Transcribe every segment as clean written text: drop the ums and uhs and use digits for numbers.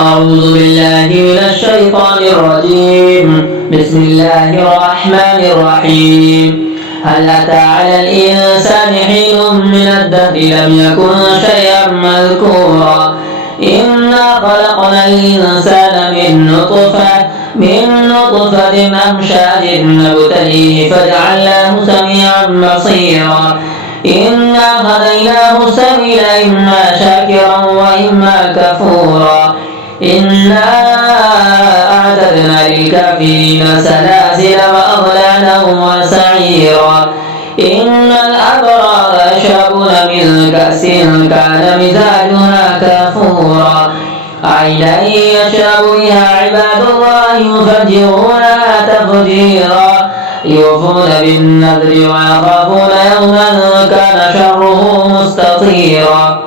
أعوذ بالله من الشيطان الرجيم. بسم الله الرحمن الرحيم. هل أتى على الإنسان حين من الدهر لم يكن شيئا مذكورا إنا خلقنا الإنسان من نطفة أمشاج نبتليه فجعلناه سميعا بصيرا إنا هديناه السبيل إما شاكرا وإما كفورا إنا أعتدنا للكافرين سلاسل وأغلالا وسعيرا إن الأبرار يشربون من كأس كان مزاجها كافورا عينا يشرب بها عباد الله يفجرونها تفجيرا يوفون بالنذر ويخافون يوما كان شره مستطيرا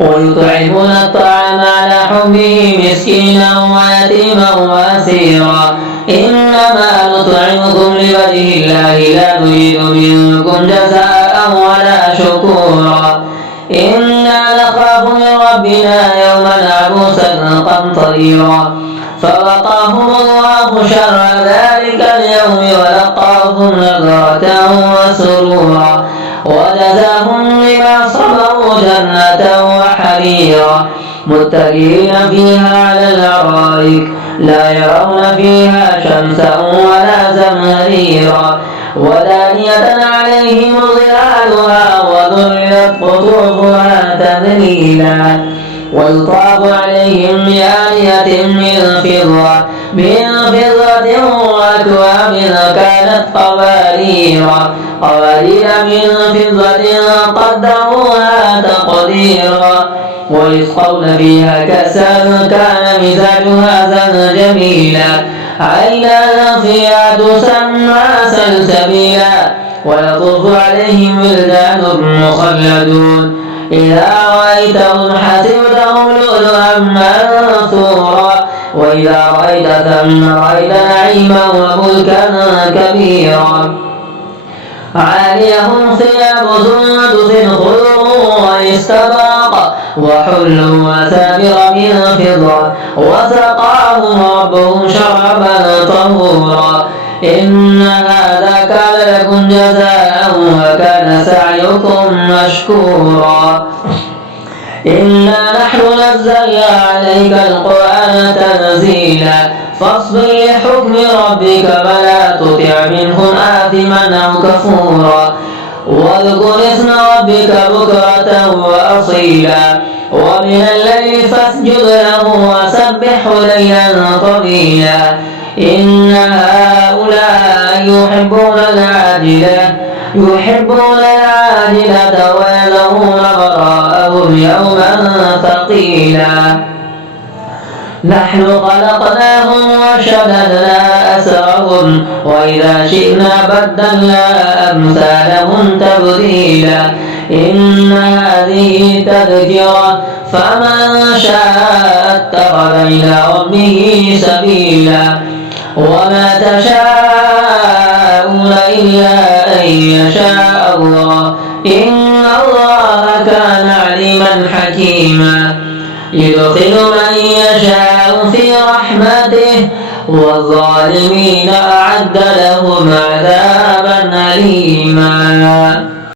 ويطعمون الطعام على حبه مسكينا ويتيما واسيرا إنما نطعمكم لوجه الله لا نريد منكم جزاء ولا شكورا إنا نخاف من ربنا يوما عبوسا قمطريرا فوقاهم الله شر ذلك اليوم ولقاهم نضرة وسرورا وجزاهم بما صبروا جنة وحريرا متكئين فيها على الأرائك لا يرون فيها شمسا ولا زمهريرا ودانية عليهم ظلالها وذللت قطوفها تذليلا ويطاف عليهم بآنية من فضة وأكواب كانت قوارير من فضة قدروها تقديرا ويسقون فيها كأسا كان مزاجها زنجبيلا عينا فيها تسمى سلسبيلا ويطوف عليهم ولدان مخلدون إذا رأيتهم حسبتهم لؤلؤا منثورا وإذا رأيت ثم رأيت نعيما وملكا كبيرا عاليهم ثياب سندس خضر واستبرق وحلوا أساور من فضة وسقاهم ربهم شرابا طهورا إن هذا كان لكم جزاء وكان سعيكم مشكورا إنا نحن نزلنا عليك القرآن تنزيلا فاصبر لحكم ربك ولا تطع منهم آثما أو كفورا واذكر اسم ربك بكرة وأصيلا ومن الليل فاسجد له وسبحه ليلا طويلا إن هؤلاء يحبون العاجلة ويذرون وراءهم يوما ثقيلا نحن خلقناهم وشددنا أسرهم وإذا شئنا بدلنا أمثالهم تبديلا إن هذه تذكرة فمن شاء اتخذ إلى ربه سبيلا وما تشاءون إلا أن يشاء الله إن الله كان عليما حكيما يدخل من يشاء في رحمته والظالمين أعد لهم عذابا أليما.